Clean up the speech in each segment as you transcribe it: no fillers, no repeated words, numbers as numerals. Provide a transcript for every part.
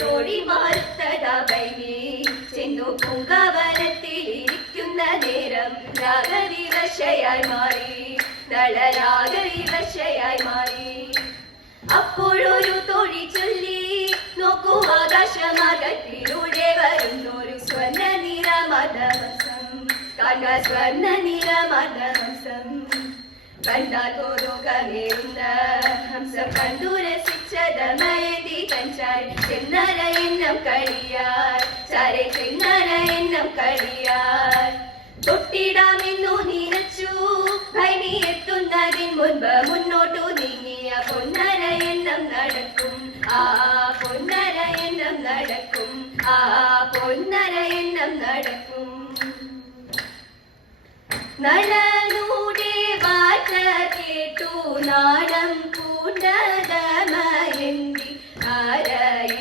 തോഴിമാരുത്തതാപൈനീ ചെന്നു പൂങ്കവനത്തിലിരിക്കുന്ന നേരം രാഗവിവശയായി മാറി, നളരാഗവിവശയായി മാറി. അപ്പോഴൊരു തോഴി ചൊല്ലി, നോക്കൂ ആകാശമാകത്തിലൂടെ വരുന്നൊരു സ്വർണ്ണ നിറമദഹംസം, കാണ സ്വർണ്ണ നിറമദഹംസം. കണ്ടാൽ കോരുകമേറുന്ന ഹംസം കണ്ടു രസിച്ചതമയതി കഞ്ചാരി, ചെന്നര എണ്ണം കളിയാർ ചാരെ ചെന്നര എണ്ണം കളിയാർ. തൊട്ടിടാമെന്നു നിനച്ചു ഭൈനി എത്തുന്നതിന് മുൻപ് മുന്നോട്ടു നീങ്ങിയ പൊന്നര എണ്ണം നടക്കും, ആ പൊന്നര എണ്ണം നടക്കും, ആ പൊന്നര എണ്ണം നടക്കും. നളനൂടെ വാർത്ത കേട്ടു നാടം പൂണ്ടതമയന്തി, ആര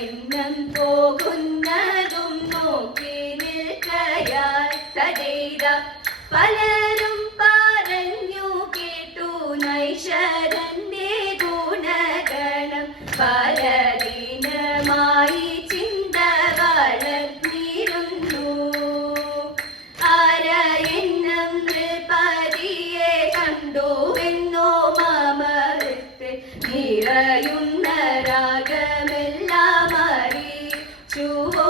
എണ്ണം പോകുന്നതും നോക്കി നിൽക്കയാൽ തടൈത. പലരും പറഞ്ഞു കേട്ടു നൈഷധന്റെ ഗുണഗണം, പലദിനമായി ചിന്ത വളർന്നിരുന്നു. ആര എണ്ണം നൃപതിയെ കണ്ടുവെന്നോ മാമരത്ത്, നിറയുന്ന രാഗമെല്ലാം അറിയിച്ചുവോ.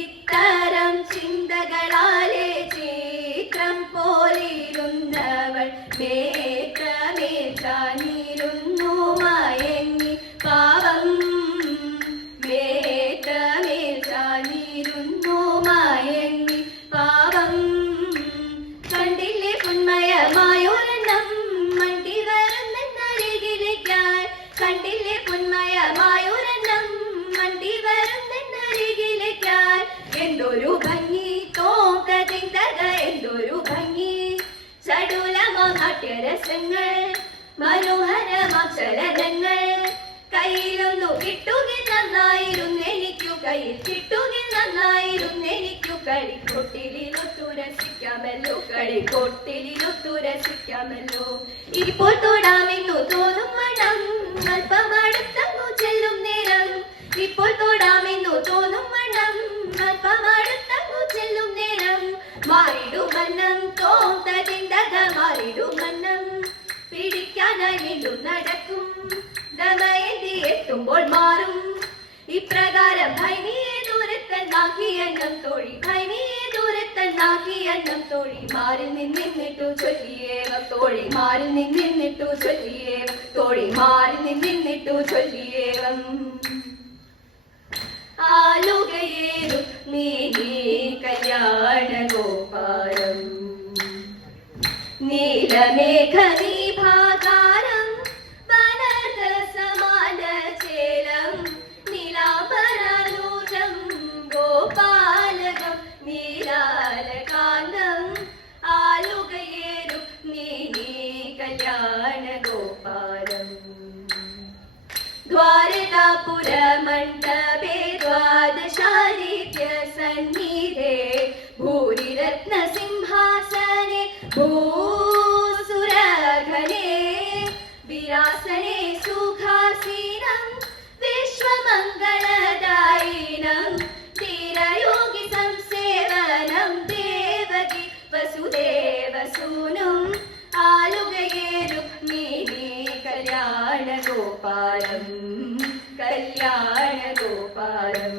ഇത്തരം ചിന്തകളാലെ ചിത്രം പോലിരുന്നവൾ മേത്രമേൽ ചാഞ്ഞിരുന്നു മയങ്ങി പാവം, മേത്രമേൽ ചാഞ്ഞിരുന്നു മയങ്ങി പാവം. കണ്ടില്ലേ പൊന്മയമായൊരെണ്ണം മണ്ടി വരുന്നരികിലേക്കായി, കണ്ടില്ലേ പൊന്മയമായൊരെണ്ണം മണ്ടി വരുന്നരികിലേക്കായി. എന്തൊരു ഭംഗി തോന്തതിന്തക, എന്തൊരു ഭംഗി ചടുലമാട്യരസങ്ങൾ, മനോഹരമാചലനങ്ങൾ. കയ്യിലൊന്നു കിട്ടുകിൽ നന്നായിരുന്നെനിക്കു, കയ്യിൽ കിട്ടുകിൽ നന്നായിരുന്നെനിക്കു. കളിക്കൊട്ടിലൊത്തു രസിക്കാമല്ലോ, കളിക്കൊട്ടിലൊത്തു രസിക്കാമല്ലോ. ഇപ്പോൾ തൊടാമെന്നു തോന്നും മണം അല്പമടുത്തങ്ങു ചെല്ലും നേരം, ഇപ്പോൾ തൊടാമെന്നു തോന്നും മണം അല്പമടുത്തങ്ങു ചെല്ലും നേരം. മാറിടുമന്നം തോന്തതിന്തക, മാറിടുമന്നം പിടിക്കാനായി വീണ്ടും നടക്കും. ദമയന്തി എത്തുമ്പോൾ മാറും ഇപ്രകാരം. ഭൈനിയെ ദൂരത്തന്നാക്കിയെണ്ണം തോഴി, ഭൈനിയെ ദൂരത്തന്നാക്കിയെണ്ണം തോഴി. മാറിൽ നിന്നിട്ടു ചൊല്ലിയേവം തോഴി, മാറിൽ നിന്നിട്ടു ചൊല്ലിയേവം തോഴി, മാറിൽ നിന്നിട്ടു ചൊല്ലിയേവം. ആലുകയേറും നീലി കല്യാണ ഗോപാലം, നീലമേഘദീപാകാരം വനത സമാന ചേലം, നീലാംബരനൂജം ഗോപാലകം നീലാലകാന്തം. ആലുകയേറും നീലി കല്യാണ ഗോപാലം. ദ്വാരകാപുരമണ്ഡപേ ദ്വാദശാദിത്യ സന്നിധേ, ഭൂരിരത്ന സിംഹാസനെ ഭൂസുരഘനെ, വിരാസനെ സുഖാസീനം വിശ്വമംഗളദായിനം. ധീരയോഗി സംസേവനം ദേവകി വസുദേവസൂനും. ആലുകയേറും നീലി കല്യാണ ഗോപാലം, കല്യാണ ഗോപാലം.